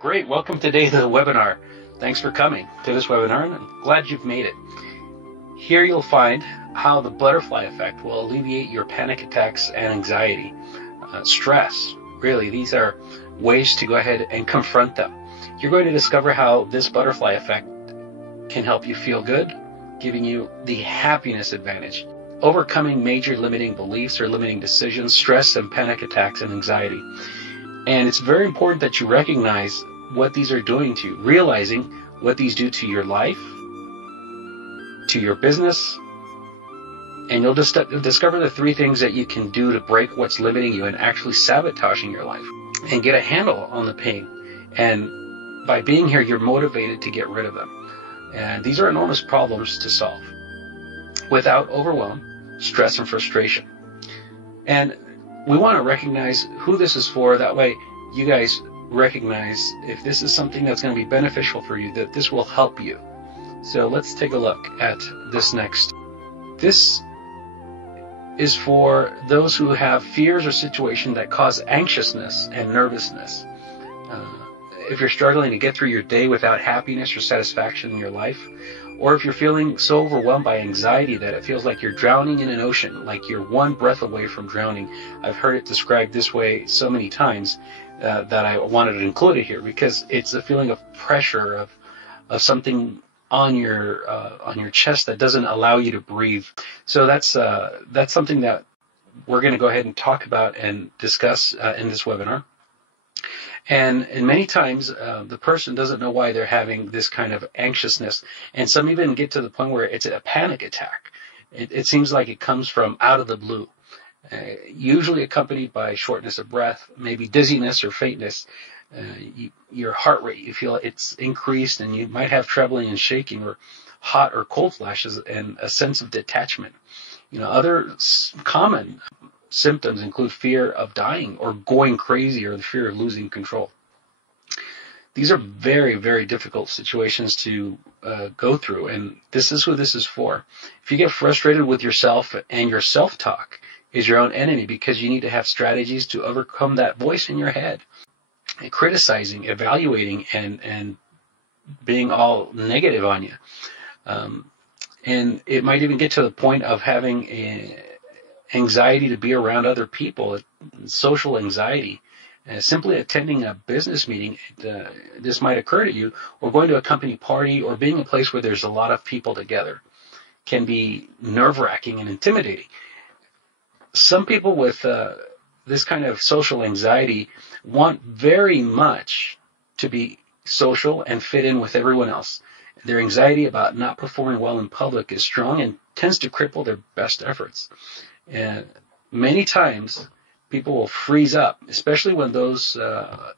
Great, welcome today to the webinar. Thanks for coming to this webinar, and I'm glad you've made it. Here you'll find how the butterfly effect will alleviate your panic attacks and anxiety, stress. Really, these are ways to go ahead and confront them. You're going to discover how this butterfly effect can help you feel good, giving you the happiness advantage, overcoming major limiting beliefs or limiting decisions, stress and panic attacks and anxiety. And it's very important that you recognize what these are doing to you, realizing what these do to your life, to your business, and you'll discover the three things that you can do to break what's limiting you and actually sabotaging your life and get a handle on the pain. And by being here, you're motivated to get rid of them. And these are enormous problems to solve without overwhelm, stress, and frustration. And we want to recognize who this is for. That way you guys recognize if this is something that's going to be beneficial for you, that this will help you. So let's take a look at this next. This is for those who have fears or situations that cause anxiousness and nervousness. If you're struggling to get through your day without happiness or satisfaction in your life, or if you're feeling so overwhelmed by anxiety that it feels like you're drowning in an ocean, like you're one breath away from drowning. I've heard it described this way so many times that I wanted to include it here because it's a feeling of pressure, of something on your chest that doesn't allow you to breathe. So that's something that we're going to go ahead and talk about and discuss in this webinar. And many times, the person doesn't know why they're having this kind of anxiousness. And some even get to the point where it's a panic attack. It seems like it comes from out of the blue, usually accompanied by shortness of breath, maybe dizziness or faintness. Your heart rate, you feel it's increased, and you might have trembling and shaking or hot or cold flashes and a sense of detachment. Other common symptoms include fear of dying or going crazy or the fear of losing control. These are very, very difficult situations to go through, and this is who this is for. If you get frustrated with yourself, and your self-talk is your own enemy because you need to have strategies to overcome that voice in your head, and criticizing, evaluating, and being all negative on you. And it might even get to the point of having anxiety to be around other people, social anxiety. Simply attending a business meeting, this might occur to you, or going to a company party, or being in a place where there's a lot of people together can be nerve-wracking and intimidating. Some people with this kind of social anxiety want very much to be social and fit in with everyone else. Their anxiety about not performing well in public is strong and tends to cripple their best efforts. And many times, people will freeze up, especially when those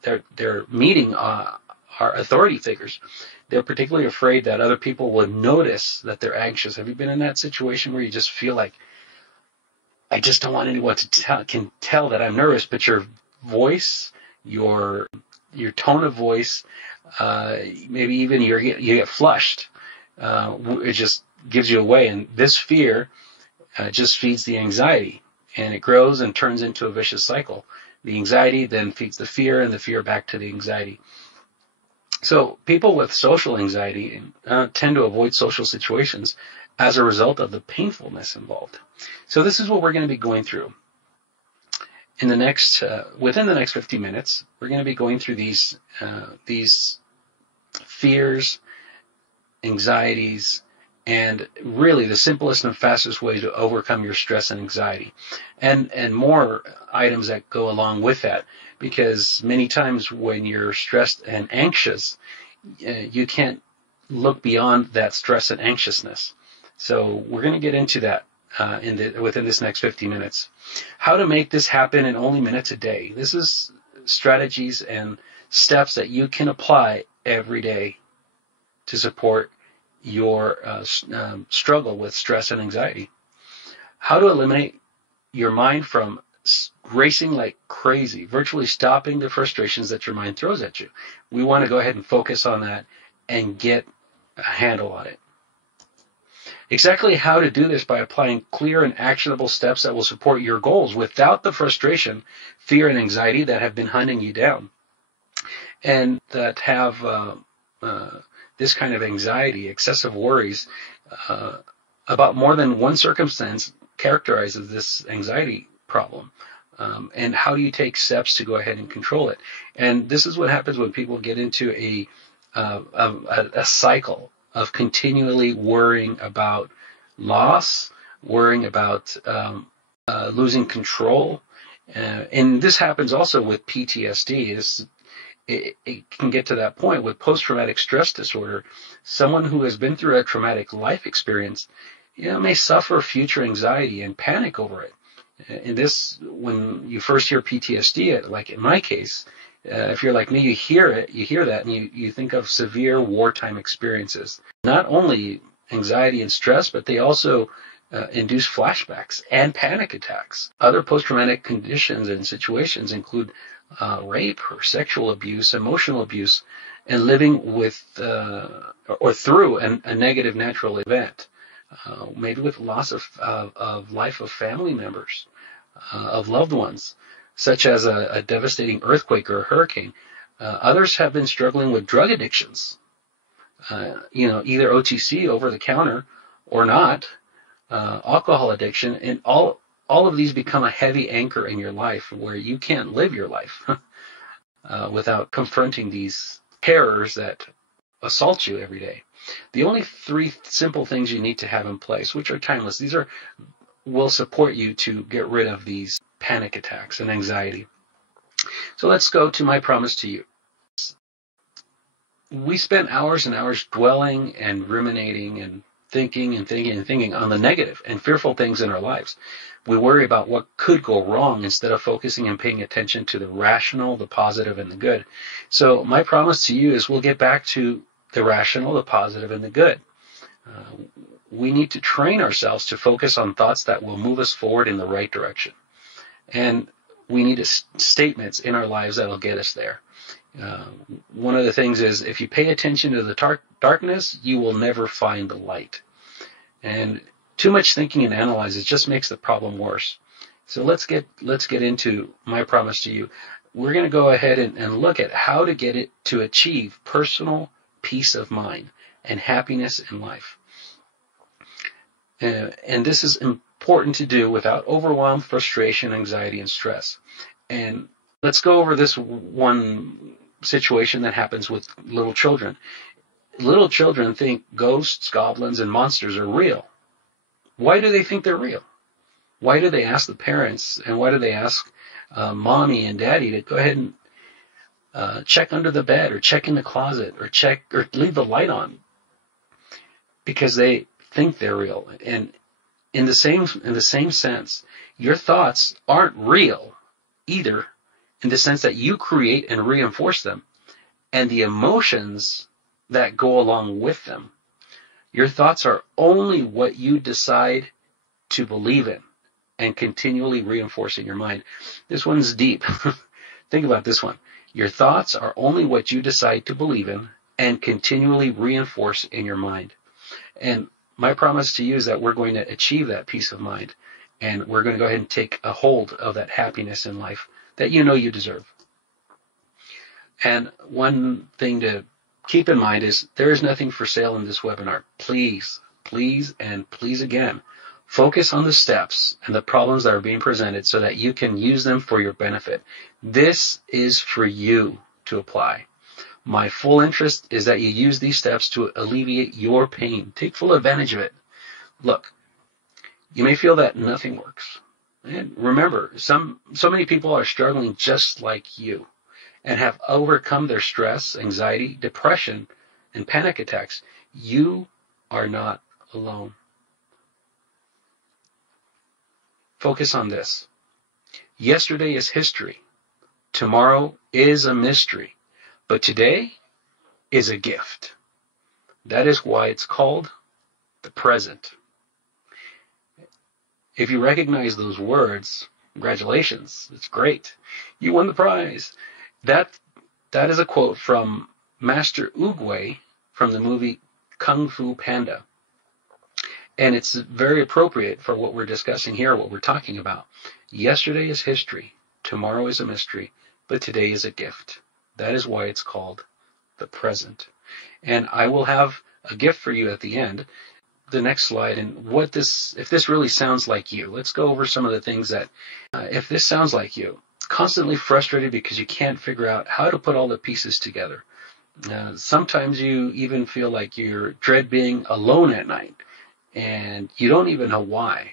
they're meeting are authority figures. They're particularly afraid that other people will notice that they're anxious. Have you been in that situation where you just feel like, I just don't want anyone to tell that I'm nervous, but your voice, your tone of voice, maybe even you get flushed. It just gives you away, and this fear just feeds the anxiety, and it grows and turns into a vicious cycle. The anxiety then feeds the fear, and the fear back to the anxiety. So people with social anxiety tend to avoid social situations as a result of the painfulness involved. So this is what we're going to be going through. In the next, within the next 15 minutes, we're going to be going through these fears, anxieties, and really the simplest and fastest way to overcome your stress and anxiety, and more items that go along with that, because many times when you're stressed and anxious, you can't look beyond that stress and anxiousness. So we're going to get into that within this next 15 minutes. How to make this happen in only minutes a day. This is strategies and steps that you can apply every day to support your struggle with stress and anxiety. How to eliminate your mind from racing like crazy, virtually stopping the frustrations that your mind throws at you. We want to go ahead and focus on that and get a handle on it. Exactly how to do this by applying clear and actionable steps that will support your goals without the frustration, fear, and anxiety that have been hunting you down. and that have this kind of anxiety, excessive worries uh, about more than one circumstance characterizes this anxiety problem. And how do you take steps to go ahead and control it? And this is what happens when people get into a cycle of continually worrying about loss, worrying about losing control. And this happens also with PTSD. It can get to that point with post-traumatic stress disorder. Someone who has been through a traumatic life experience, may suffer future anxiety and panic over it. And this, when you first hear PTSD, like in my case, if you're like me, you hear that, and you think of severe wartime experiences. Not only anxiety and stress, but they also induce flashbacks and panic attacks. Other post-traumatic conditions and situations include rape or sexual abuse, emotional abuse, and living with or through a negative natural event, maybe with loss of life of family members, of loved ones, such as a devastating earthquake or a hurricane. Others have been struggling with drug addictions, either OTC, over the counter, or not, alcohol addiction, and all of these become a heavy anchor in your life where you can't live your life without confronting these terrors that assault you every day. The only 3 simple things you need to have in place, which are timeless, will support you to get rid of these panic attacks and anxiety. So let's go to my promise to you. We spend hours and hours dwelling and ruminating and thinking on the negative and fearful things in our lives. We worry about what could go wrong instead of focusing and paying attention to the rational, the positive, and the good. So my promise to you is we'll get back to the rational, the positive, and the good. We need to train ourselves to focus on thoughts that will move us forward in the right direction. And we need statements in our lives that will get us there. One of the things is, if you pay attention to the darkness, you will never find the light. And too much thinking and analyzing just makes the problem worse. So let's get into my promise to you. We're going to go ahead and look at how to get it to achieve personal peace of mind and happiness in life. And this is important to do without overwhelm, frustration, anxiety, and stress. And let's go over this one situation that happens with little children. Little children think ghosts, goblins, and monsters are real. Why do they think they're real? Why do they ask the parents, and why do they ask mommy and daddy to go ahead and check under the bed, or check in the closet, or leave the light on? Because they think they're real. And in the same sense, your thoughts aren't real either, in the sense that you create and reinforce them, and the emotions that go along with them. Your thoughts are only what you decide to believe in and continually reinforce in your mind. This one's deep. Think about this one. Your thoughts are only what you decide to believe in and continually reinforce in your mind. And my promise to you is that we're going to achieve that peace of mind, and we're going to go ahead and take a hold of that happiness in life that you deserve. And one thing to keep in mind is there is nothing for sale in this webinar. Please, and please again, focus on the steps and the problems that are being presented so that you can use them for your benefit. This is for you to apply. My full interest is that you use these steps to alleviate your pain. Take full advantage of it. Look, you may feel that nothing works. And remember, so many people are struggling just like you and have overcome their stress, anxiety, depression, and panic attacks. You are not alone. Focus on this. Yesterday is history. Tomorrow is a mystery. But today is a gift. That is why it's called the present. If you recognize those words, congratulations, it's great. You won the prize. That is a quote from Master Oogway from the movie Kung Fu Panda. And it's very appropriate for what we're discussing here, what we're talking about. Yesterday is history. Tomorrow is a mystery. But today is a gift. That is why it's called the present. And I will have a gift for you at the end, the next slide, and if this really sounds like you. Let's go over some of the things that, if this sounds like you, constantly frustrated because you can't figure out how to put all the pieces together. Sometimes you even feel like you dread being alone at night, and you don't even know why.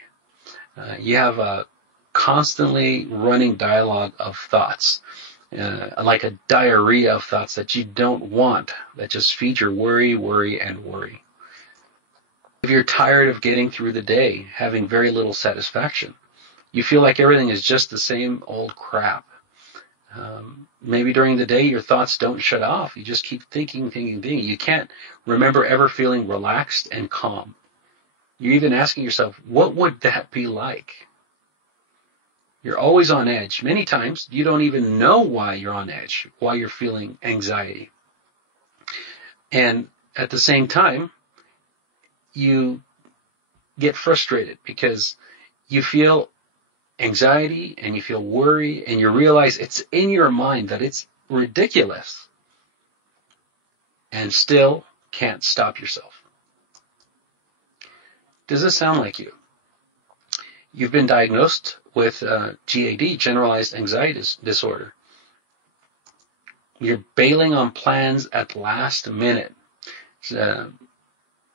You have a constantly running dialogue of thoughts, like a diarrhea of thoughts that you don't want, that just feed your worry, worry, and worry. If you're tired of getting through the day, having very little satisfaction, you feel like everything is just the same old crap. Maybe during the day your thoughts don't shut off. You just keep thinking. You can't remember ever feeling relaxed and calm. You're even asking yourself, what would that be like? You're always on edge. Many times you don't even know why you're on edge, why you're feeling anxiety. And at the same time, you get frustrated because you feel anxiety and you feel worry and you realize it's in your mind that it's ridiculous and still can't stop yourself. Does this sound like you? You've been diagnosed with GAD, generalized anxiety disorder. You're bailing on plans at the last minute.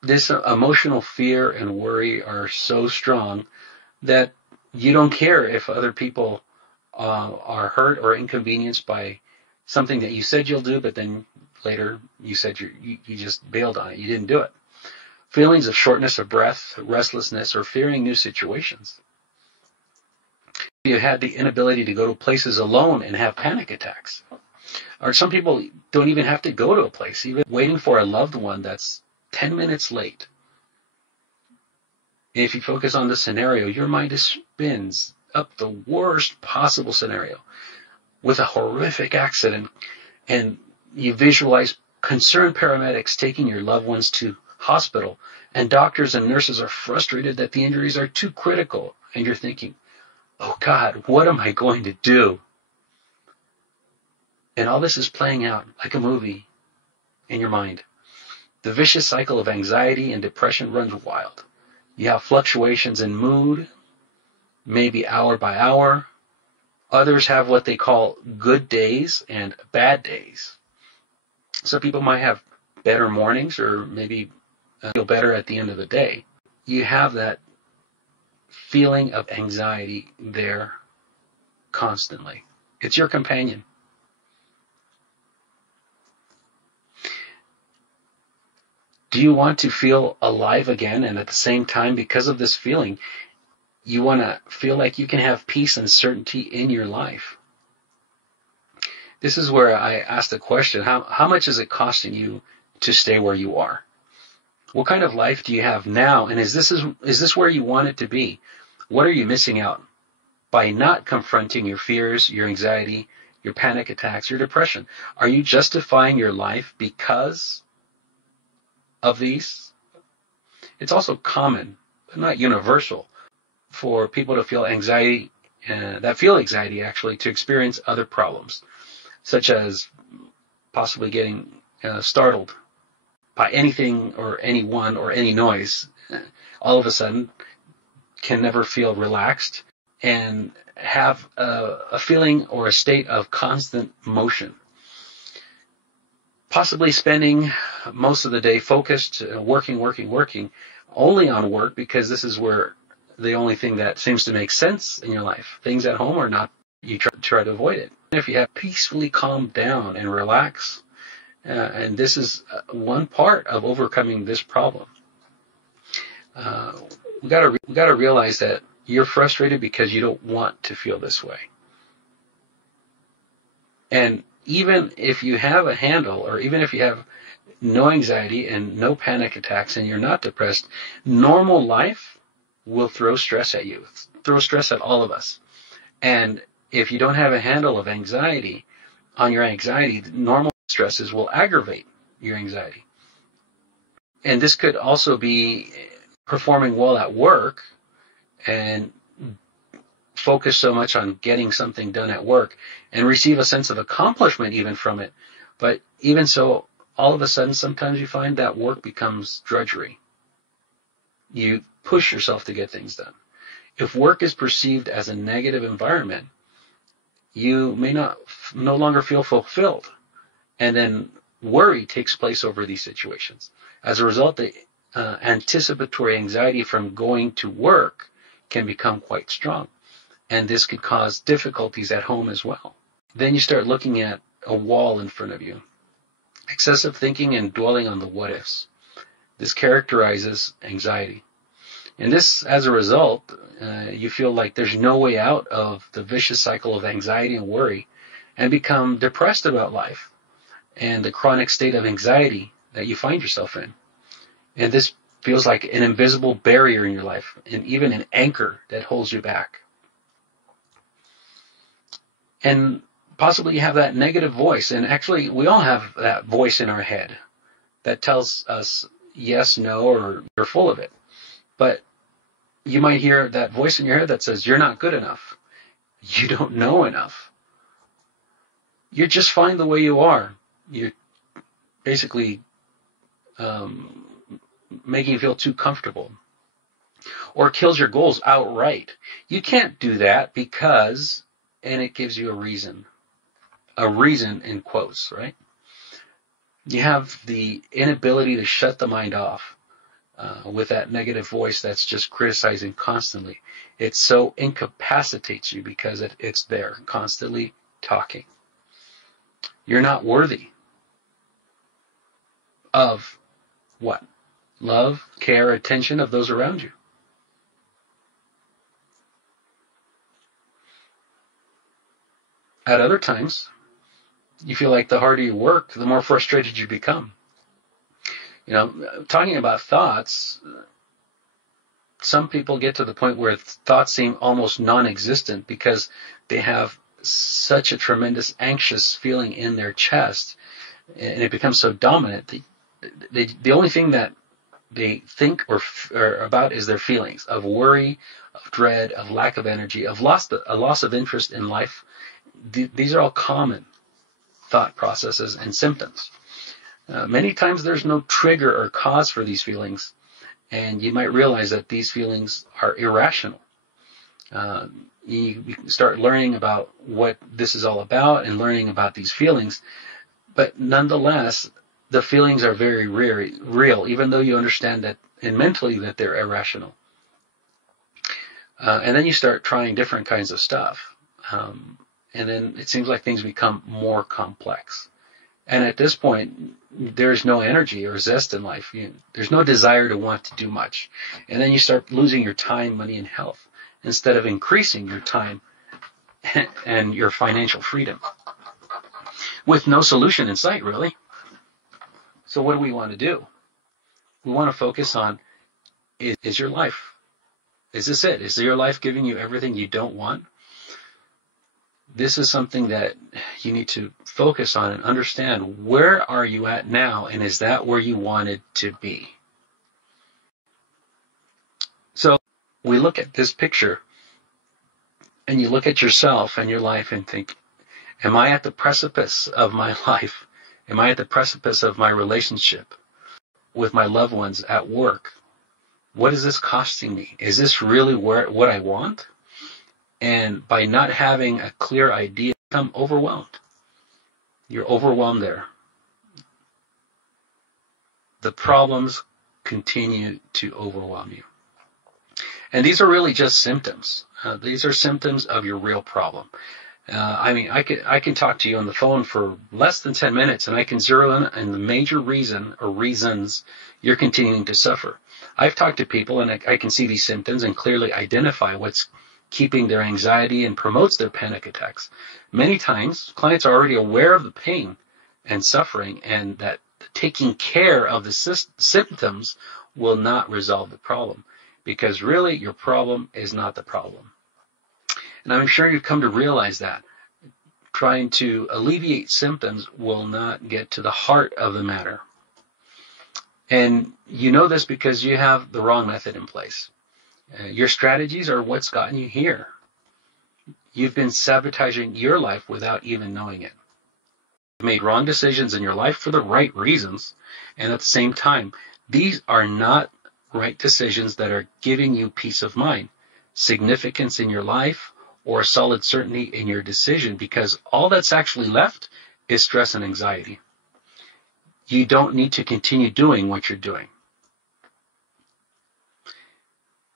This emotional fear and worry are so strong that you don't care if other people are hurt or inconvenienced by something that you said you'll do, but then later you said you just bailed on it. You didn't do it. Feelings of shortness of breath, restlessness, or fearing new situations. You had the inability to go to places alone and have panic attacks. Or some people don't even have to go to a place, even waiting for a loved one that's 10 minutes late. And if you focus on the scenario, your mind just spins up the worst possible scenario with a horrific accident, and you visualize concerned paramedics taking your loved ones to hospital, and doctors and nurses are frustrated that the injuries are too critical, and you're thinking, oh God, what am I going to do? And all this is playing out like a movie in your mind. The vicious cycle of anxiety and depression runs wild. You have fluctuations in mood, maybe hour by hour. Others have what they call good days and bad days. Some people might have better mornings or maybe feel better at the end of the day. You have that feeling of anxiety there constantly. It's your companion. Do you want to feel alive again, and at the same time, because of this feeling, you want to feel like you can have peace and certainty in your life? This is where I asked the question, how much is it costing you to stay where you are? What kind of life do you have now, and is this where you want it to be? What are you missing out by not confronting your fears, your anxiety, your panic attacks, your depression? Are you justifying your life because of these? It's also common, but not universal, for people to feel anxiety, actually, to experience other problems, such as possibly getting startled by anything or anyone or any noise. All of a sudden, can never feel relaxed and have a feeling or a state of constant motion. Possibly spending most of the day focused, working only on work, because this is where the only thing that seems to make sense in your life. Things at home are not, you try to avoid it. If you have peacefully calmed down and relax, and this is one part of overcoming this problem. We gotta realize that you're frustrated because you don't want to feel this way. And even if you have a handle, or even if you have no anxiety and no panic attacks and you're not depressed, normal life will throw stress at you, throw stress at all of us. And if you don't have a handle of anxiety, normal stresses will aggravate your anxiety. And this could also be performing well at work and focus so much on getting something done at work and receive a sense of accomplishment even from it. But even so, all of a sudden, sometimes you find that work becomes drudgery. You push yourself to get things done. If work is perceived as a negative environment, you may no longer feel fulfilled. And then worry takes place over these situations. As a result, the anticipatory anxiety from going to work can become quite strong. And this could cause difficulties at home as well. Then you start looking at a wall in front of you. Excessive thinking and dwelling on the what ifs. This characterizes anxiety. And this, as a result, you feel like there's no way out of the vicious cycle of anxiety and worry, and become depressed about life and the chronic state of anxiety that you find yourself in. And this feels like an invisible barrier in your life, and even an anchor that holds you back. And possibly you have that negative voice, and actually we all have that voice in our head that tells us yes, no, or you're full of it. But you might hear that voice in your head that says you're not good enough. You don't know enough. You're just fine the way you are. You're basically making you feel too comfortable. Or kills your goals outright. You can't do that because, and it gives you a reason. A reason in quotes, right? You have the inability to shut the mind off with that negative voice that's just criticizing constantly. It so incapacitates you because it's there, constantly talking. You're not worthy of what? Love, care, attention of those around you. At other times, you feel like the harder you work, the more frustrated you become. Talking about thoughts, some people get to the point where thoughts seem almost non-existent because they have such a tremendous anxious feeling in their chest, and it becomes so dominant. The only thing that they think or about is their feelings of worry, of dread, of lack of energy, of a loss of interest in life. These are all common thought processes and symptoms. Many times there's no trigger or cause for these feelings, and you might realize that these feelings are irrational. You start learning about what this is all about and learning about these feelings, but nonetheless, the feelings are very real, even though you understand that and mentally that they're irrational. And then you start trying different kinds of stuff. And then it seems like things become more complex. And at this point, there's no energy or zest in life. There's no desire to want to do much. And then you start losing your time, money, and health instead of increasing your time and your financial freedom with no solution in sight, really. So what do we want to do? We want to focus on, is your life, is this it? Is your life giving you everything you don't want? This is something that you need to focus on and understand. Where are you at now, and is that where you wanted to be? So we look at this picture, and you look at yourself and your life and think, am I at the precipice of my life? Am I at the precipice of my relationship with my loved ones at work? What is this costing me? Is this really what I want? And by not having a clear idea, you become overwhelmed. You're overwhelmed there. The problems continue to overwhelm you. And these are really just symptoms. These are symptoms of your real problem. I can talk to you on the phone for less than 10 minutes, and I can zero in on the major reason or reasons you're continuing to suffer. I've talked to people, and I can see these symptoms and clearly identify what's keeping their anxiety and promotes their panic attacks. Many times, clients are already aware of the pain and suffering, and that taking care of the symptoms will not resolve the problem, because really your problem is not the problem. And I'm sure you've come to realize that. Trying to alleviate symptoms will not get to the heart of the matter. And you know this because you have the wrong method in place. Your strategies are what's gotten you here. you've been sabotaging your life without even knowing it. You've made wrong decisions in your life for the right reasons, and at the same time, these are not right decisions that are giving you peace of mind, significance in your life, or solid certainty in your decision, because all that's actually left is stress and anxiety. You don't need to continue doing what you're doing.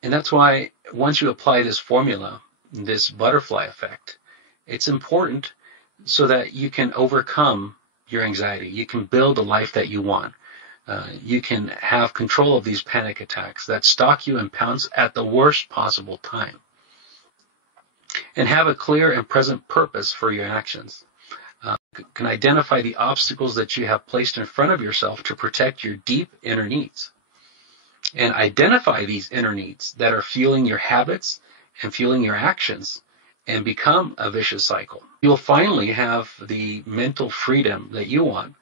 And that's why once you apply this formula, this butterfly effect, it's important so that you can overcome your anxiety. You can build a life that you want. You can have control of these panic attacks that stalk you and pounce at the worst possible time. And have a clear and present purpose for your actions. Can identify the obstacles that you have placed in front of yourself to protect your deep inner needs. And identify these inner needs that are fueling your habits and fueling your actions, and become a vicious cycle. You'll finally have the mental freedom that you want,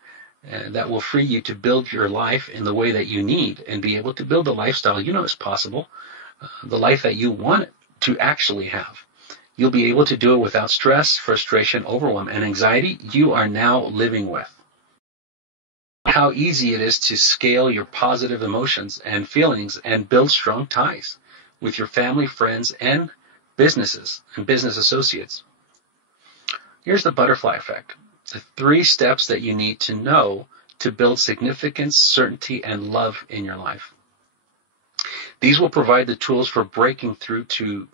that will free you to build your life in the way that you need and be able to build the lifestyle you know is possible, the life that you want to actually have. You'll be able to do it without stress, frustration, overwhelm, and anxiety you are now living with. How easy it is to scale your positive emotions and feelings and build strong ties with your family, friends, and businesses and business associates. Here's the butterfly effect. The 3 steps that you need to know to build significance, certainty, and love in your life. These will provide the tools for breaking through to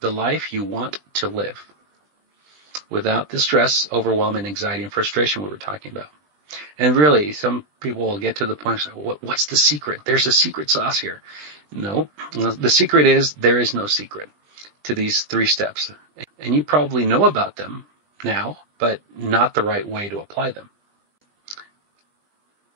the life you want to live without the stress, overwhelm, and anxiety and frustration we were talking about. And really, some people will get to the point of, what's the secret? There's a secret sauce here. No, the secret is there is no secret to these 3 steps. And you probably know about them now, but not the right way to apply them.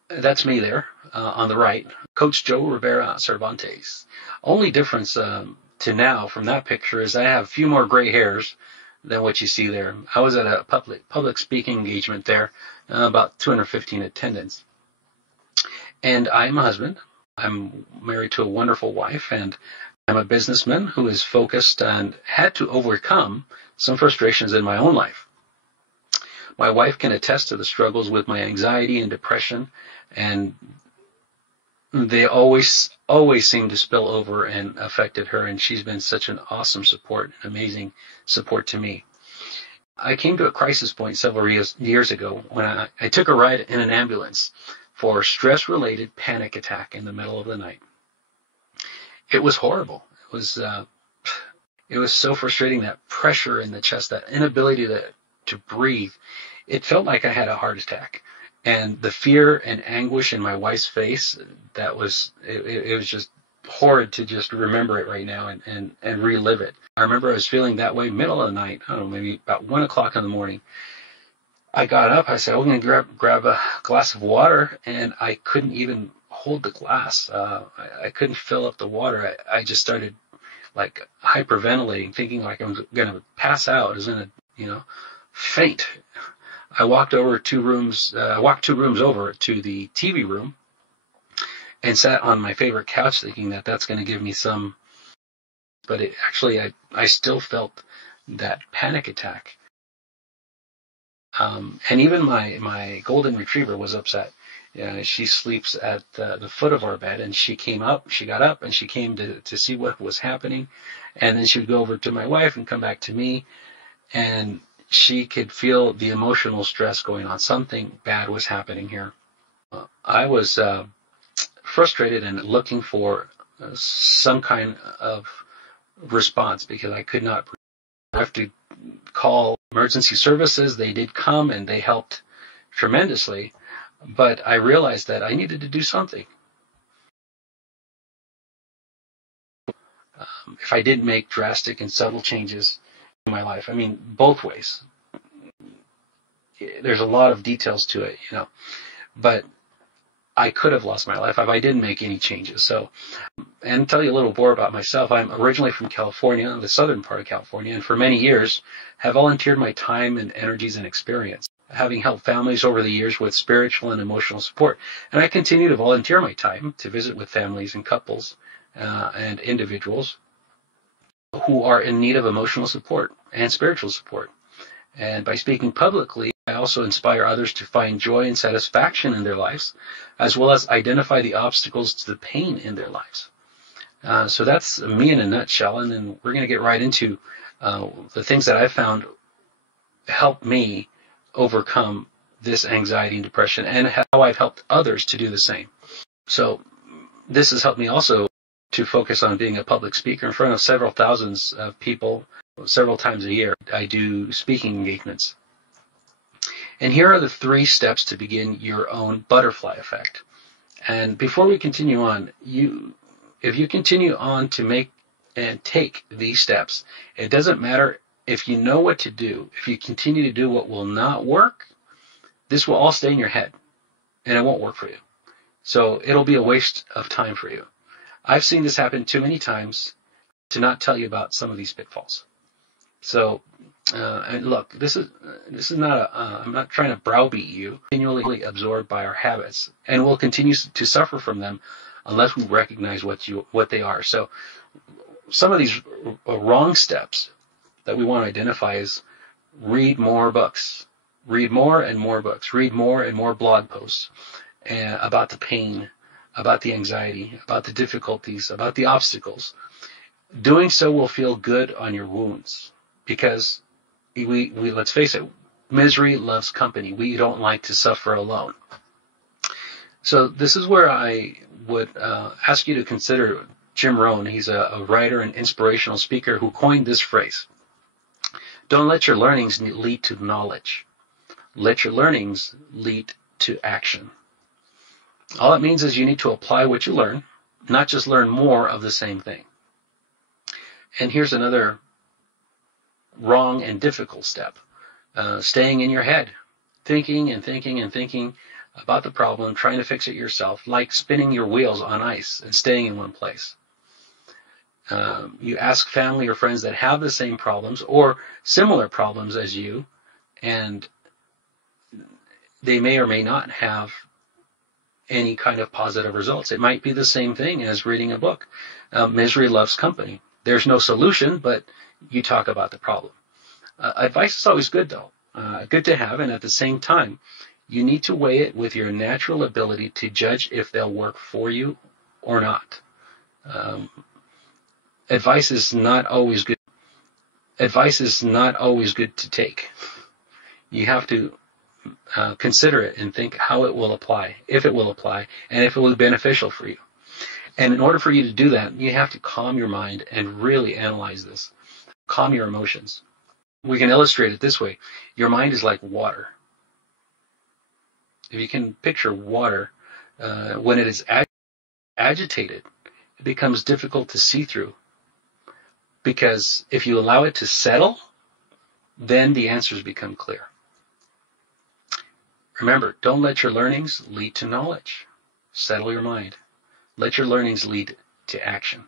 That's me there on the right, Coach Joe Rivera Cervantes. Only difference to now from that picture is I have a few more gray hairs than what you see there. I was at a public speaking engagement there, about 215 attendants. And I'm a husband. I'm married to a wonderful wife, and I'm a businessman who is focused and had to overcome some frustrations in my own life. My wife can attest to the struggles with my anxiety and depression, and they always seem to spill over and affected her, and she's been such an awesome support, an amazing support to me. I came to a crisis point several years ago when I took a ride in an ambulance for a stress-related panic attack in the middle of the night. It was horrible. It was so frustrating, that pressure in the chest, that inability to breathe. It felt like I had a heart attack. And the fear and anguish in my wife's face, it was just horrid to just remember it right now and relive it. I remember I was feeling that way middle of the night, I don't know, maybe about 1 o'clock in the morning. I got up, I said, I'm going to grab a glass of water, and I couldn't even hold the glass. I couldn't fill up the water. I just started like hyperventilating, thinking like I was going to pass out. I was going to, faint. I walked 2 rooms over to the TV room and sat on my favorite couch thinking that that's going to give me some, but I still felt that panic attack. And even my golden retriever was upset. She sleeps at the foot of our bed, and she got up and she came to see what was happening. And then she would go over to my wife and come back to me, and she could feel the emotional stress going on. Something bad was happening here. I was frustrated and looking for some kind of response because I could not breathe. I have to call emergency services. They did come and they helped tremendously, but I realized that I needed to do something. If I didn't make drastic and subtle changes in my life, both ways. There's a lot of details to it, but I could have lost my life if I didn't make any changes. So, and tell you a little more about myself. I'm originally from California, the southern part of California, and for many years have volunteered my time and energies and experience, having helped families over the years with spiritual and emotional support. And I continue to volunteer my time to visit with families and couples and individuals who are in need of emotional support and spiritual support. And by speaking publicly, I also inspire others to find joy and satisfaction in their lives, as well as identify the obstacles to the pain in their lives. So that's me in a nutshell, and then we're going to get right into the things that I've found help me overcome this anxiety and depression, and how I've helped others to do the same. So this has helped me also to focus on being a public speaker in front of several thousands of people several times a year. I do speaking engagements. And here are the 3 steps to begin your own butterfly effect. And before we continue on, if you continue on to make and take these steps, it doesn't matter if you know what to do. If you continue to do what will not work, this will all stay in your head, and it won't work for you. So it'll be a waste of time for you. I've seen this happen too many times to not tell you about some of these pitfalls. So, and look, this is not I'm not trying to browbeat you. Continually absorbed by our habits, and we'll continue to suffer from them unless we recognize what they are. So, some of these wrong steps that we want to identify is read more books, read more and more books, read more and more blog posts about the pain, about the anxiety, about the difficulties, about the obstacles. Doing so will feel good on your wounds, because we let's face it, misery loves company. We don't like to suffer alone. So this is where I would ask you to consider Jim Rohn. He's a writer and inspirational speaker who coined this phrase: don't let your learnings lead to knowledge. Let your learnings lead to action. All it means is you need to apply what you learn, not just learn more of the same thing. And here's another wrong and difficult step. Staying in your head, thinking and thinking and thinking about the problem, trying to fix it yourself, like spinning your wheels on ice and staying in one place. You ask family or friends that have the same problems or similar problems as you, and they may or may not have any kind of positive results. It might be the same thing as reading a book. Misery loves company. There's no solution, but you talk about the problem. Advice is always good, though. Good to have, and at the same time, you need to weigh it with your natural ability to judge if they'll work for you or not. Advice is not always good. Advice is not always good to take. You have to consider it and think how it will apply, if it will apply, and if it will be beneficial for you. And in order for you to do that, you have to calm your mind and really analyze this. Calm your emotions. We can illustrate it this way. Your mind is like water. If you can picture water, when it is agitated, it becomes difficult to see through. Because if you allow it to settle, then the answers become clear. Remember, don't let your learnings lead to knowledge. Settle your mind. Let your learnings lead to action.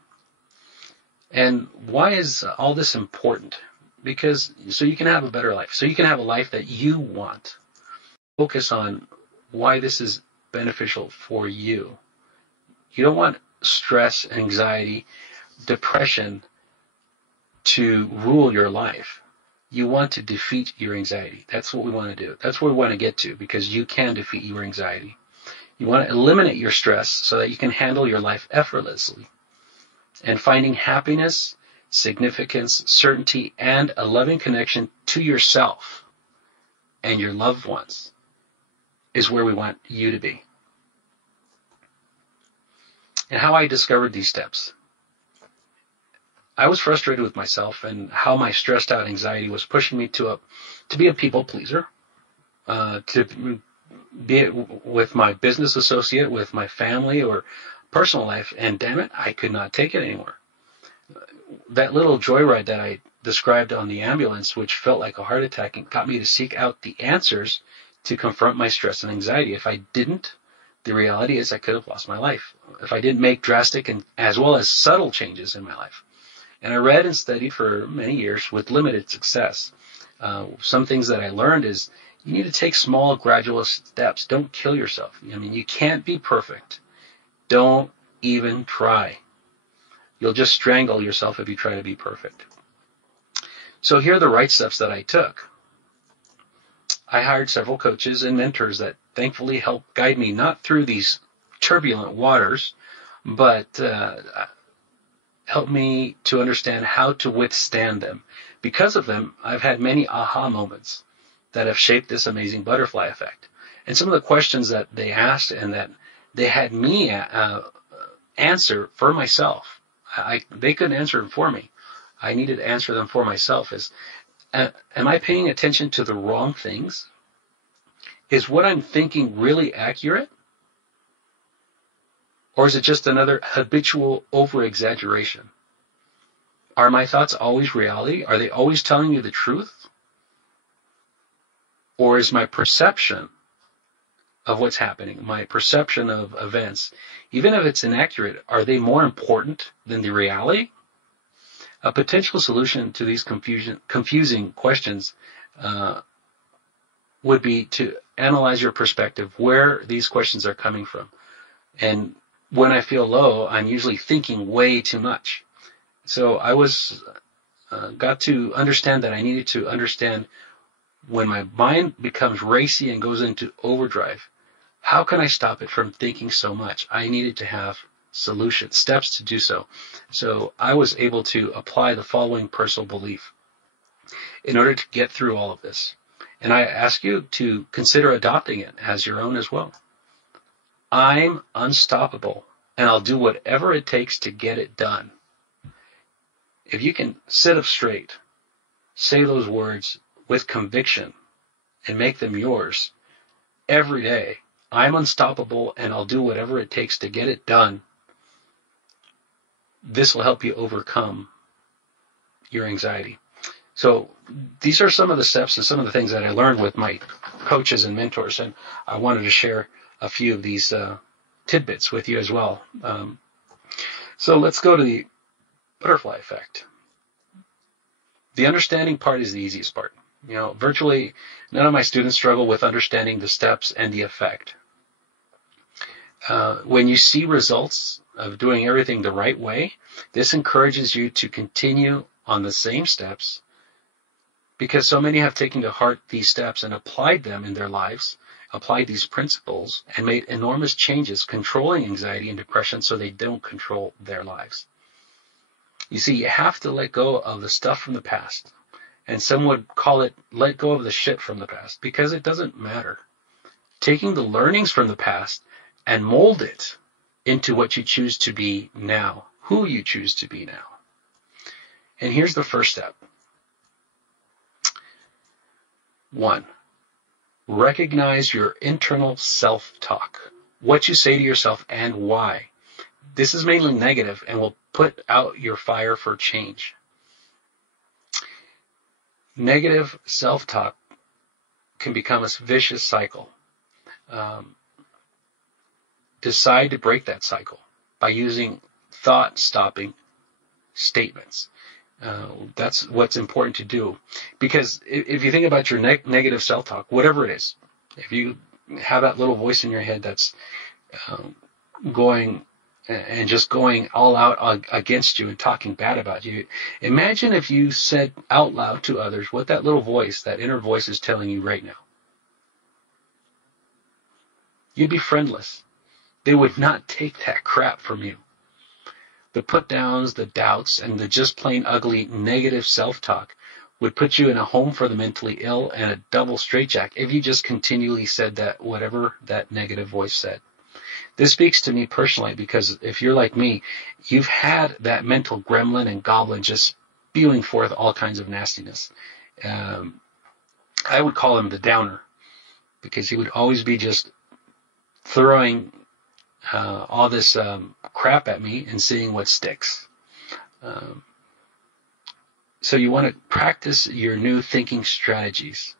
And why is all this important? Because so you can have a better life. So you can have a life that you want. Focus on why this is beneficial for you. You don't want stress, anxiety, depression to rule your life. You want to defeat your anxiety. That's what we want to do. That's where we want to get to, because you can defeat your anxiety. You want to eliminate your stress so that you can handle your life effortlessly. And finding happiness, significance, certainty, and a loving connection to yourself and your loved ones is where we want you to be. And how I discovered these steps. I was frustrated with myself and how my stressed out anxiety was pushing me to be a people pleaser, to be it with my business associate, with my family, or personal life, and damn it, I could not take it anymore. That little joyride that I described on the ambulance, which felt like a heart attack, and got me to seek out the answers to confront my stress and anxiety. If I didn't, the reality is I could have lost my life. If I didn't make drastic and as well as subtle changes in my life. And I read and studied for many years with limited success. Some things that I learned is you need to take small, gradual steps. Don't kill yourself. I mean, you can't be perfect. Don't even try. You'll just strangle yourself if you try to be perfect. So here are the right steps that I took. I hired several coaches and mentors that thankfully helped guide me not through these turbulent waters, but helped me to understand how to withstand them. Because of them, I've had many aha moments that have shaped this amazing butterfly effect. And some of the questions that they asked and that they had me answer for myself, they couldn't answer them for me. I needed to answer them for myself. Am I paying attention to the wrong things? Is what I'm thinking really accurate? Or is it just another habitual over-exaggeration? Are my thoughts always reality? Are they always telling me the truth? Or is my perception of what's happening, my perception of events, even if it's inaccurate, are they more important than the reality? A potential solution to these confusing questions would be to analyze your perspective, where these questions are coming from. And when I feel low, I'm usually thinking way too much. So I got to understand that I needed to understand when my mind becomes racy and goes into overdrive, how can I stop it from thinking so much? I needed to have solutions, steps to do so. So I was able to apply the following personal belief in order to get through all of this. And I ask you to consider adopting it as your own as well. I'm unstoppable, and I'll do whatever it takes to get it done. If you can sit up straight, say those words with conviction, and make them yours every day, I'm unstoppable, and I'll do whatever it takes to get it done, this will help you overcome your anxiety. So these are some of the steps and some of the things that I learned with my coaches and mentors, and I wanted to share a few of these tidbits with you as well. So let's go to the butterfly effect. The understanding part is the easiest part. Virtually none of my students struggle with understanding the steps and the effect. When you see results of doing everything the right way, this encourages you to continue on the same steps, because so many have taken to heart these steps and applied them in their lives, applied these principles, and made enormous changes controlling anxiety and depression so they don't control their lives. You see, you have to let go of the stuff from the past. And some would call it let go of the shit from the past, because it doesn't matter. Taking the learnings from the past and mold it into what you choose to be now, who you choose to be now. And here's the first step. 1, recognize your internal self-talk, what you say to yourself and why. This is mainly negative and will put out your fire for change. Negative self-talk can become a vicious cycle. Decide to break that cycle by using thought-stopping statements. That's what's important to do. Because if you think about your negative self-talk, whatever it is, if you have that little voice in your head that's going all out against you and talking bad about you, imagine if you said out loud to others what that little voice, that inner voice, is telling you right now. You'd be friendless. They would not take that crap from you. The put-downs, the doubts, and the just plain ugly negative self-talk would put you in a home for the mentally ill and a double straitjacket if you just continually said that, whatever that negative voice said. This speaks to me personally, because if you're like me, you've had that mental gremlin and goblin just spewing forth all kinds of nastiness. I would call him the downer, because he would always be just throwing all this crap at me and seeing what sticks. So you want to practice your new thinking strategies.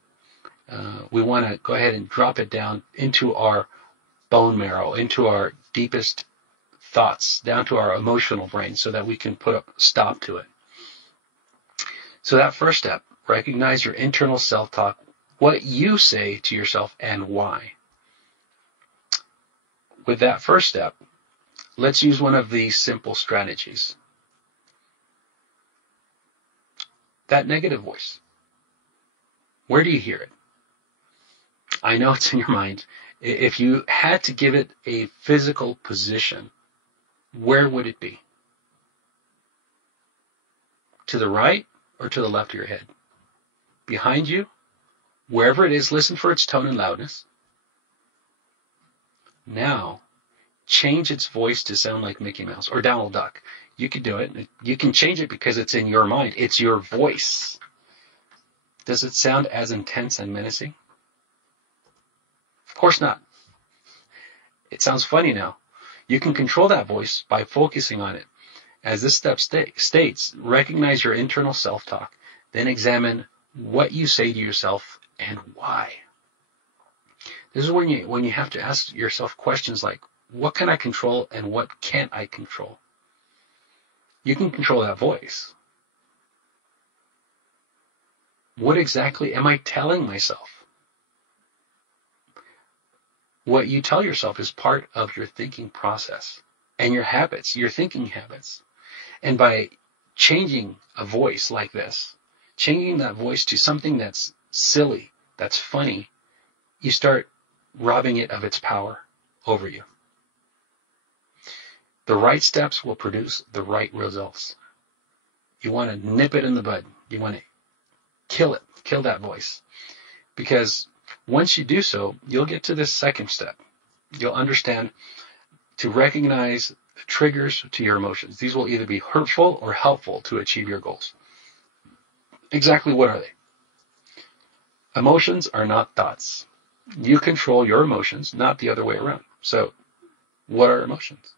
We want to go ahead and drop it down into our bone marrow, into our deepest thoughts, down to our emotional brain, so that we can put a stop to it. So that first step, recognize your internal self-talk, what you say to yourself and why. With that first step, let's use one of these simple strategies. that negative voice? Where do you hear it? I know it's in your mind. If you had to give it a physical position, where would it be? To the right or to the left of your head? Behind you? Wherever it is, listen for its tone and loudness. Now, change its voice to sound like Mickey Mouse or Donald Duck. You can do it. You can change it because it's in your mind. It's your voice. Does it sound as intense and menacing? Of course not. It sounds funny now. You can control that voice by focusing on it. As this step states, recognize your internal self-talk, then examine what you say to yourself and why. This is when you have to ask yourself questions like, what can I control and what can't I control? You can control that voice. What exactly am I telling myself? What you tell yourself is part of your thinking process and your habits, your thinking habits. And by changing a voice like this, changing that voice to something that's silly, that's funny, you start robbing it of its power over you. The right steps will produce the right results. You want to nip it in the bud. You want to kill that voice. Because once you do so, you'll get to this second step. You'll understand to recognize the triggers to your emotions. These will either be hurtful or helpful to achieve your goals. Exactly what are they? Emotions are not thoughts. You control your emotions, not the other way around. So, what are emotions?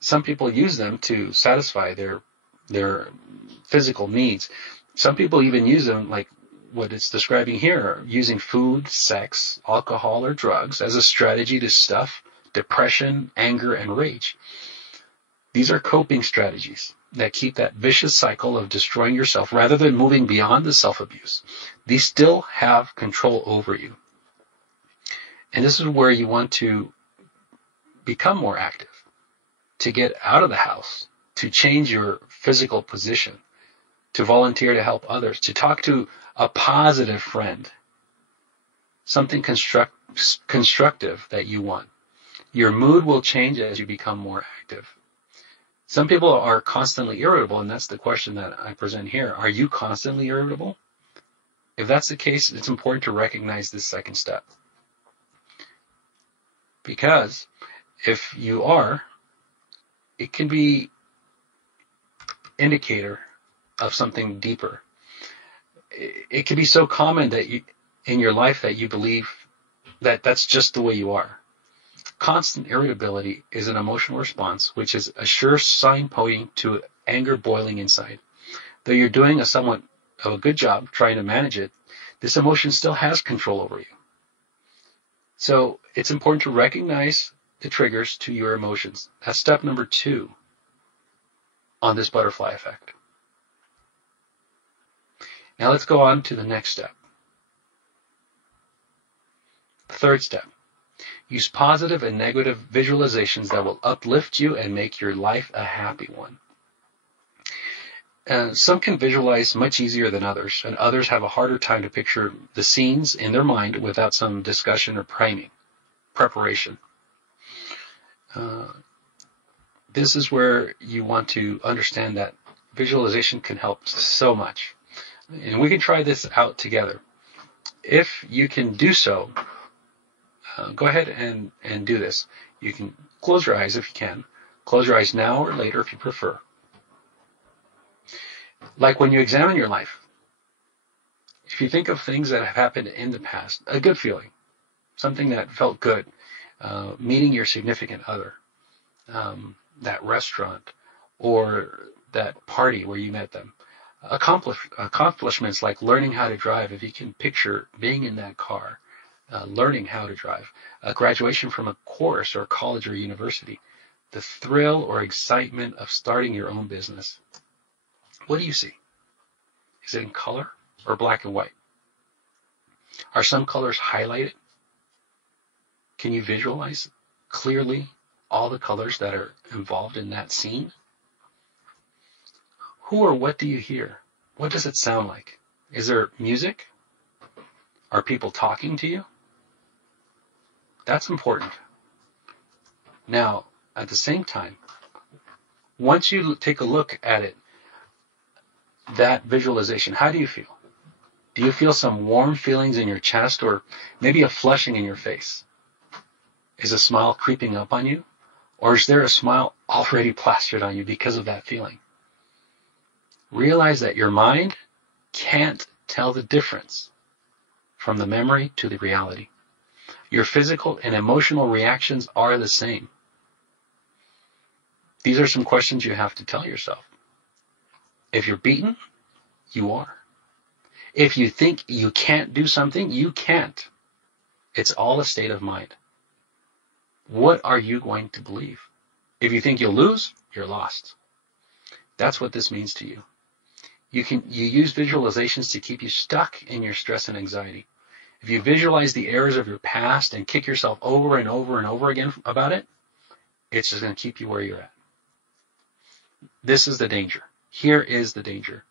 Some people use them to satisfy their physical needs. Some people even use them, like what it's describing here, using food, sex, alcohol, or drugs as a strategy to stuff depression, anger, and rage. These are coping strategies that keep that vicious cycle of destroying yourself rather than moving beyond the self-abuse. These still have control over you. And this is where you want to become more active, to get out of the house, to change your physical position, to volunteer to help others, to talk to a positive friend, something constructive that you want. Your mood will change as you become more active. Some people are constantly irritable, and that's the question that I present here. Are you constantly irritable? If that's the case, it's important to recognize this second step. Because if you are, it can be an indicator of something deeper. It can be so common that in your life that you believe that that's just the way you are. Constant irritability is an emotional response, which is a sure sign pointing to anger boiling inside. Though you're doing a somewhat of a good job trying to manage it, this emotion still has control over you. So it's important to recognize the triggers to your emotions. That's step number 2 on this butterfly effect. Now let's go on to the next step. The third step. Use positive and negative visualizations that will uplift you and make your life a happy one. Some can visualize much easier than others, and others have a harder time to picture the scenes in their mind without some discussion or preparation. This is where you want to understand that visualization can help so much. And we can try this out together. If you can do so, go ahead and do this. You can close your eyes if you can. Close your eyes now or later if you prefer. Like when you examine your life, if you think of things that have happened in the past, a good feeling, something that felt good, meeting your significant other, that restaurant, or that party where you met them, accomplishments like learning how to drive, if you can picture being in that car, learning how to drive, a graduation from a course or college or university, the thrill or excitement of starting your own business. What do you see? Is it in color or black and white? Are some colors highlighted? Can you visualize clearly all the colors that are involved in that scene? Who or what do you hear? What does it sound like? Is there music? Are people talking to you? That's important. Now, at the same time, once you take a look at it, that visualization, how do you feel? Do you feel some warm feelings in your chest or maybe a flushing in your face? Is a smile creeping up on you? Or is there a smile already plastered on you because of that feeling? Realize that your mind can't tell the difference from the memory to the reality. Your physical and emotional reactions are the same. These are some questions you have to tell yourself. If you're beaten, you are. If you think you can't do something, you can't. It's all a state of mind. What are you going to believe? If you think you'll lose, you're lost. That's what this means to you. You use visualizations to keep you stuck in your stress and anxiety. If you visualize the errors of your past and kick yourself over and over and over again about it, it's just going to keep you where you're at. This is the danger. Here is the danger.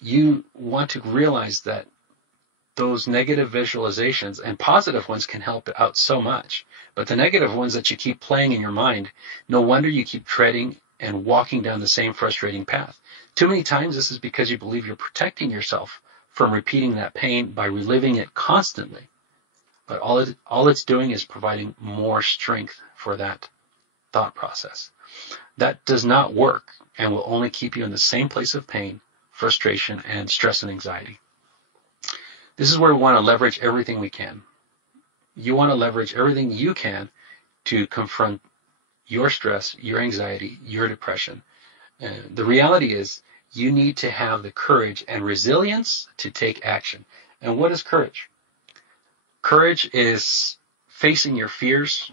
You want to realize that those negative visualizations and positive ones can help out so much. But the negative ones that you keep playing in your mind, no wonder you keep treading and walking down the same frustrating path. Too many times this is because you believe you're protecting yourself from repeating that pain by reliving it constantly. But all it's doing is providing more strength for that thought process. That does not work and will only keep you in the same place of pain, frustration, and stress and anxiety. This is where we want to leverage everything we can. You want to leverage everything you can to confront your stress, your anxiety, your depression. The reality is you need to have the courage and resilience to take action. And what is courage? Courage is facing your fears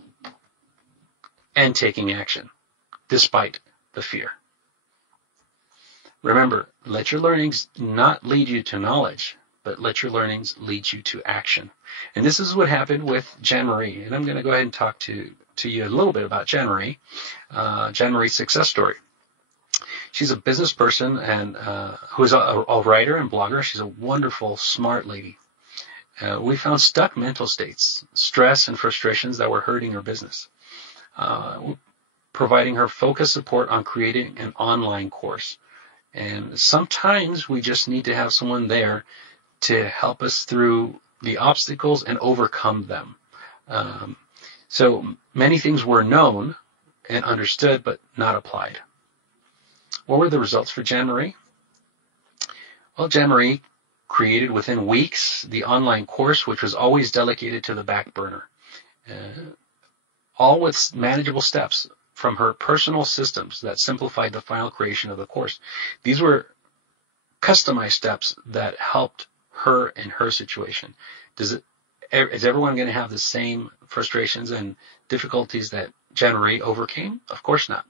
and taking action despite the fear. Remember, let your learnings not lead you to knowledge, but let your learnings lead you to action. And this is what happened with Jan Marie. And I'm going to go ahead and talk to you a little bit about Jan Marie, Jan Marie's success story. She's a business person and who is a writer and blogger. She's a wonderful, smart lady. We found stuck mental states, stress and frustrations that were hurting her business, providing her focused support on creating an online course. And sometimes we just need to have someone there to help us through the obstacles and overcome them. So many things were known and understood, but not applied. What were the results for Jan Marie? Well, Jan Marie created within weeks the online course, which was always delegated to the back burner, all with manageable steps from her personal systems that simplified the final creation of the course. These were customized steps that helped her in her situation. Is everyone going to have the same frustrations and difficulties that Jan Marie overcame? Of course not.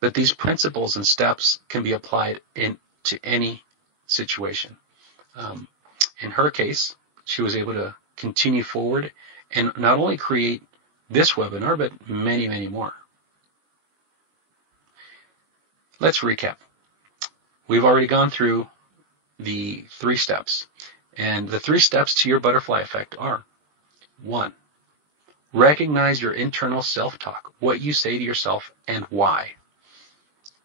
But these principles and steps can be applied to any situation. In her case, she was able to continue forward and not only create this webinar, but many, many more. Let's recap. We've already gone through the 3 steps. And the 3 steps to your butterfly effect are: 1, recognize your internal self-talk, what you say to yourself and why.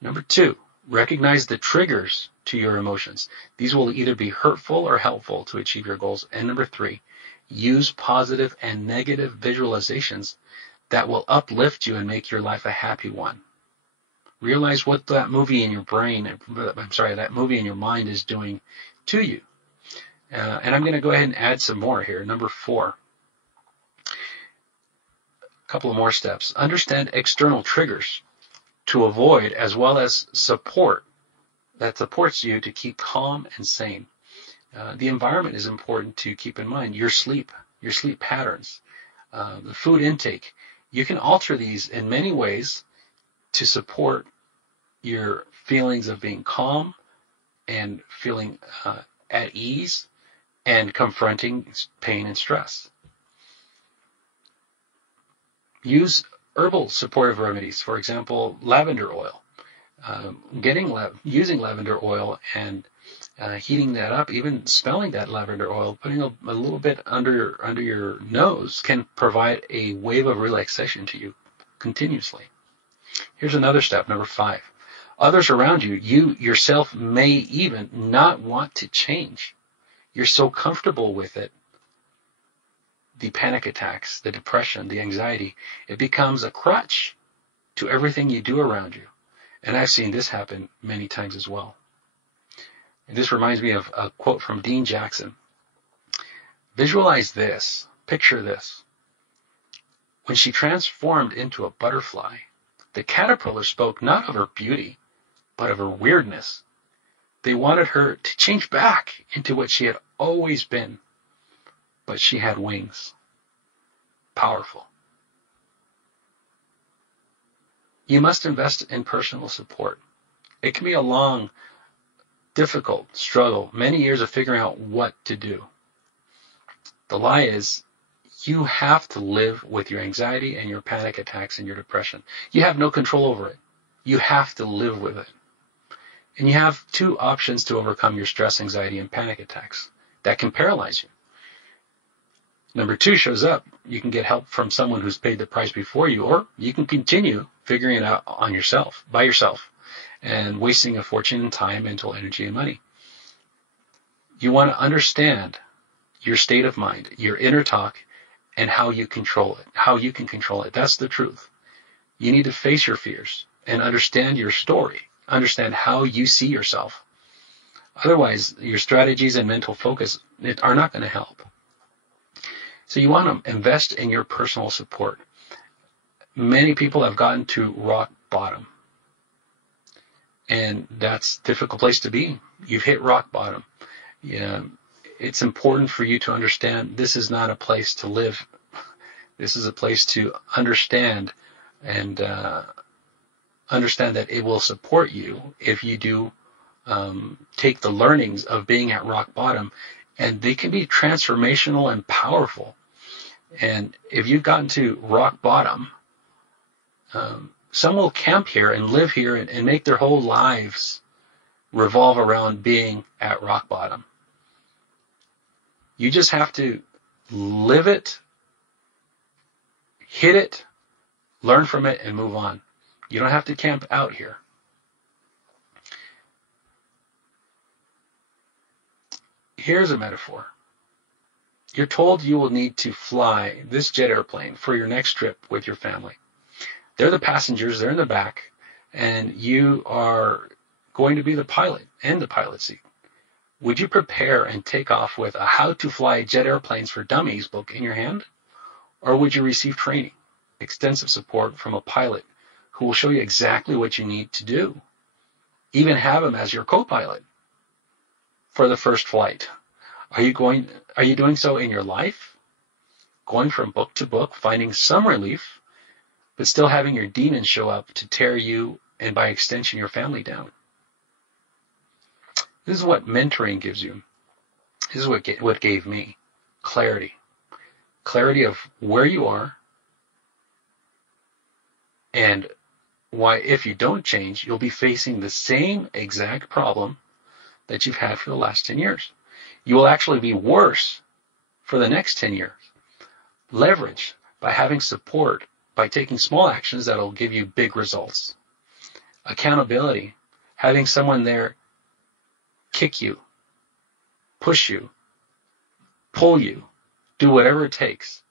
Number 2, recognize the triggers to your emotions. These will either be hurtful or helpful to achieve your goals. And number 3, use positive and negative visualizations that will uplift you and make your life a happy one. Realize what that movie in your mind is doing to you. And I'm going to go ahead and add some more here. Number 4, a couple of more steps. Understand external triggers to avoid, as well as support that supports you to keep calm and sane. The environment is important to keep in mind. Your sleep patterns, the food intake. You can alter these in many ways to support your feelings of being calm and feeling at ease and confronting pain and stress. Use herbal supportive remedies, for example, lavender oil. using lavender oil and heating that up, even smelling that lavender oil, putting a little bit under your nose can provide a wave of relaxation to you continuously. Here's another step, number 5. Others around you, you yourself may even not want to change. You're so comfortable with it. The panic attacks, the depression, the anxiety, it becomes a crutch to everything you do around you. And I've seen this happen many times as well. And this reminds me of a quote from Dean Jackson. Visualize this, picture this. When she transformed into a butterfly, the caterpillar spoke not of her beauty, but of her weirdness. They wanted her to change back into what she had always been, but she had wings. Powerful. You must invest in personal support. It can be a long, difficult struggle, many years of figuring out what to do. The lie is, you have to live with your anxiety and your panic attacks and your depression. You have no control over it. You have to live with it. And you have 2 options to overcome your stress, anxiety, and panic attacks that can paralyze you. Number 2 shows up. You can get help from someone who's paid the price before you, or you can continue figuring it out by yourself, and wasting a fortune in time, mental energy, and money. You want to understand your state of mind, your inner talk, and how you control it, how you can control it. That's the truth. You need to face your fears and understand your story, understand how you see yourself. Otherwise, your strategies and mental focus are not going to help. So you want to invest in your personal support. Many people have gotten to rock bottom. And that's a difficult place to be. You've hit rock bottom. Yeah, it's important for you to understand this is not a place to live. This is a place to understand, and understand that it will support you if you do take the learnings of being at rock bottom, and they can be transformational and powerful. And if you've gotten to rock bottom, some will camp here and live here and make their whole lives revolve around being at rock bottom. You just have to live it, hit it, learn from it, and move on. You don't have to camp out here. Here's a metaphor. You're told you will need to fly this jet airplane for your next trip with your family. They're the passengers, they're in the back, and you are going to be the pilot and the pilot seat. Would you prepare and take off with a How to Fly Jet Airplanes for Dummies book in your hand? Or would you receive training, extensive support from a pilot who will show you exactly what you need to do? Even have him as your co-pilot for the first flight. Are you doing so in your life? Going from book to book, finding some relief, but still having your demons show up to tear you and by extension your family down. This is what mentoring gives you. This is what gave me clarity. Clarity of where you are and why if you don't change, you'll be facing the same exact problem that you've had for the last 10 years. You will actually be worse for the next 10 years. Leverage by having support, by taking small actions that will give you big results. Accountability, having someone there kick you, push you, pull you, do whatever it takes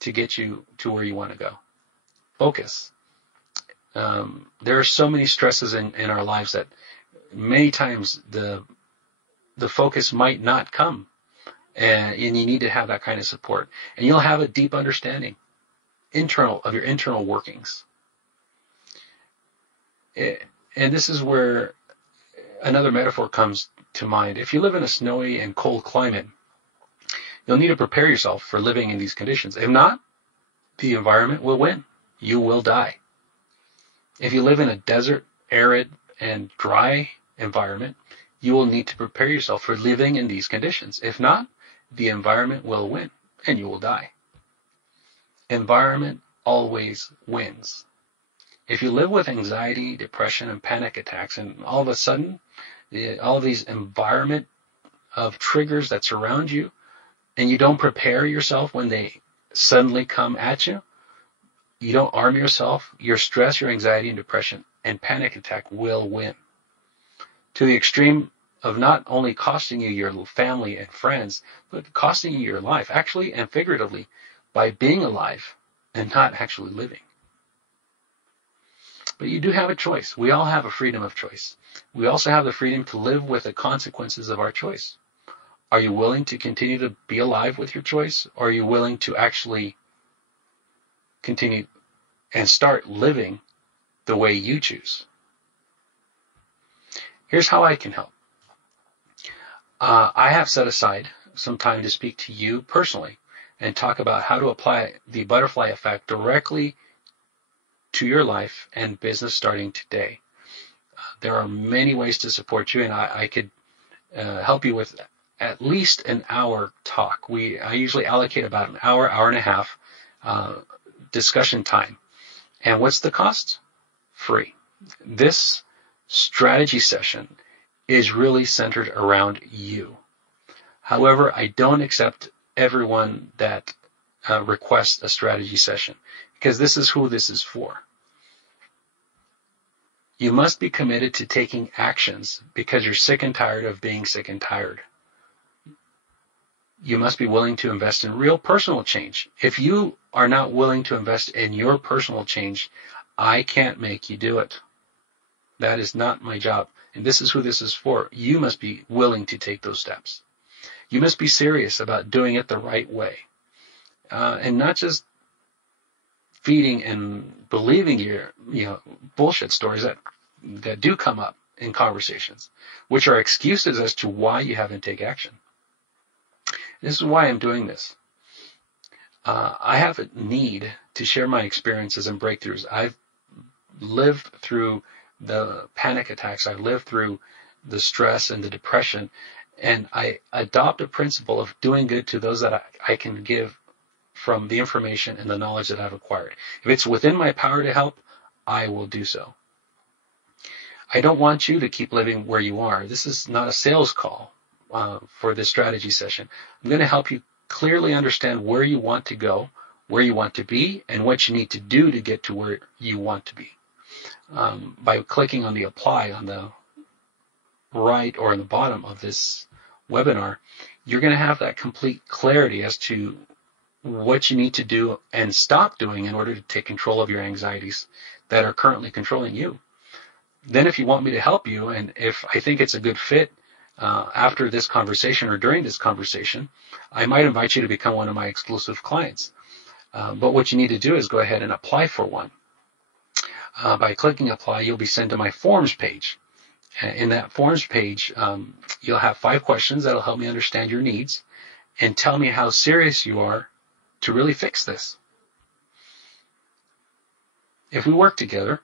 to get you to where you want to go. Focus. There are so many stresses in our lives that many times the focus might not come, and you need to have that kind of support. And you'll have a deep understanding of your internal workings. And this is where another metaphor comes to mind. If you live in a snowy and cold climate, you'll need to prepare yourself for living in these conditions. If not, the environment will win. You will die. If you live in a desert, arid, and dry environment, you will need to prepare yourself for living in these conditions. If not, the environment will win, and you will die. Environment always wins. If you live with anxiety, depression, and panic attacks, and all of a sudden, all of these environment of triggers that surround you, and you don't prepare yourself when they suddenly come at you, you don't arm yourself, your stress, your anxiety, and depression and panic attack will win. To the extreme of not only costing you your family and friends, but costing you your life, actually and figuratively, by being alive and not actually living. But you do have a choice. We all have a freedom of choice. We also have the freedom to live with the consequences of our choice. Are you willing to continue to be alive with your choice? Or are you willing to actually continue and start living the way you choose? Here's how I can help. I have set aside some time to speak to you personally and talk about how to apply the butterfly effect directly to your life and business starting today. There are many ways to support you, and I could help you with at least an hour talk. I usually allocate about an hour, hour and a half discussion time. And what's the cost? Free. This strategy session is really centered around you. However, I don't accept everyone that requests a strategy session, because this is who this is for. You must be committed to taking actions because you're sick and tired of being sick and tired. You must be willing to invest in real personal change. If you are not willing to invest in your personal change, I can't make you do it. That is not my job. And this is who this is for. You must be willing to take those steps. You must be serious about doing it the right way. And not just feeding and believing your bullshit stories that do come up in conversations, which are excuses as to why you haven't taken action. This is why I'm doing this. I have a need to share my experiences and breakthroughs. I've lived through the panic attacks. I've lived through the stress and the depression, and I adopt a principle of doing good to those that I can give from the information and the knowledge that I've acquired. If it's within my power to help, I will do so. I don't want you to keep living where you are. This is not a sales call for this strategy session. I'm going to help you clearly understand where you want to go, where you want to be, and what you need to do to get to where you want to be. By clicking on the apply on the right or in the bottom of this webinar, you're going to have that complete clarity as to what you need to do and stop doing in order to take control of your anxieties that are currently controlling you. Then if you want me to help you, and if I think it's a good fit after this conversation or during this conversation, I might invite you to become one of my exclusive clients. But what you need to do is go ahead and apply for one. By clicking apply, you'll be sent to my forms page. In that forms page, you'll have 5 questions that'll help me understand your needs and tell me how serious you are to really fix this. If we work together,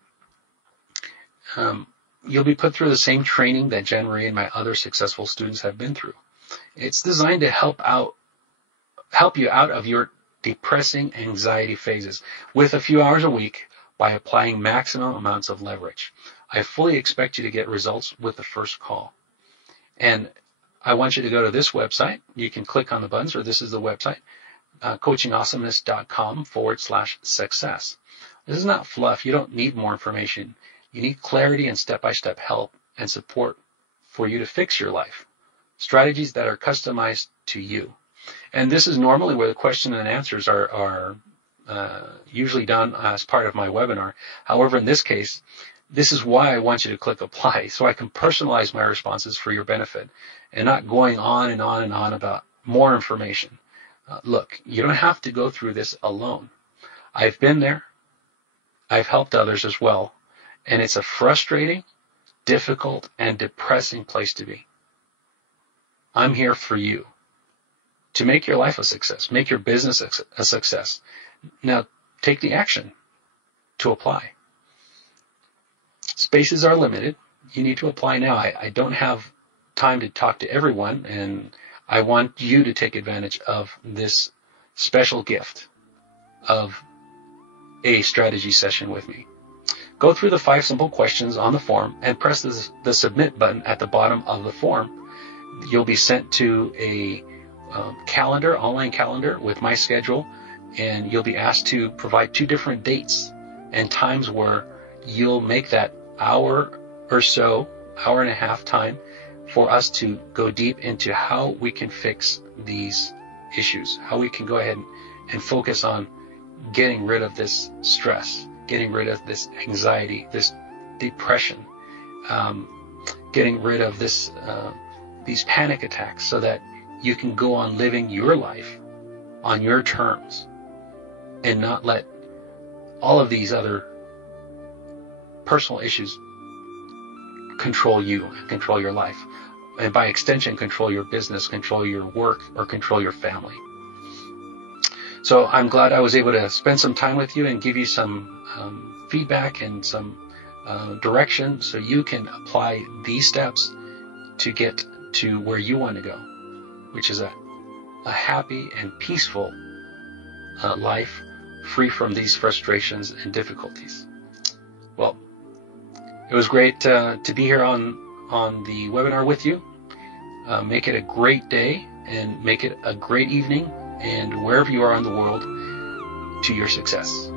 you'll be put through the same training that Jen Marie and my other successful students have been through. It's designed to help you out of your depressing anxiety phases with a few hours a week by applying maximum amounts of leverage. I fully expect you to get results with the first call. And I want you to go to this website. You can click on the buttons, or this is the website, coachingawesomeness.com/success. This is not fluff. You don't need more information. You need clarity and step-by-step help and support for you to fix your life. Strategies that are customized to you. And this is normally where the question and answers are usually done as part of my webinar. However, in this case, this is why I want you to click apply, so I can personalize my responses for your benefit and not going on and on and on about more information. Look, you don't have to go through this alone. I've been there. I've helped others as well. And it's a frustrating, difficult, and depressing place to be. I'm here for you to make your life a success, make your business a success. Now, take the action to apply. Spaces are limited. You need to apply now. I don't have time to talk to everyone, and I want you to take advantage of this special gift of a strategy session with me. go through the 5 simple questions on the form and press the submit button at the bottom of the form. You'll be sent to a online calendar with my schedule, and you'll be asked to provide 2 different dates and times where you'll make that hour or so, hour and a half time for us to go deep into how we can fix these issues, how we can go ahead and focus on getting rid of this stress, getting rid of this anxiety, this depression, getting rid of these panic attacks, so that you can go on living your life on your terms and not let all of these other personal issues control you, control your life, and by extension control your business, control your work, or control your family. So I'm glad I was able to spend some time with you and give you some feedback and some direction so you can apply these steps to get to where you want to go, which is a happy and peaceful life, free from these frustrations and difficulties. Well, it was great to be here on the webinar with you. Make it a great day and make it a great evening, and wherever you are in the world, to your success.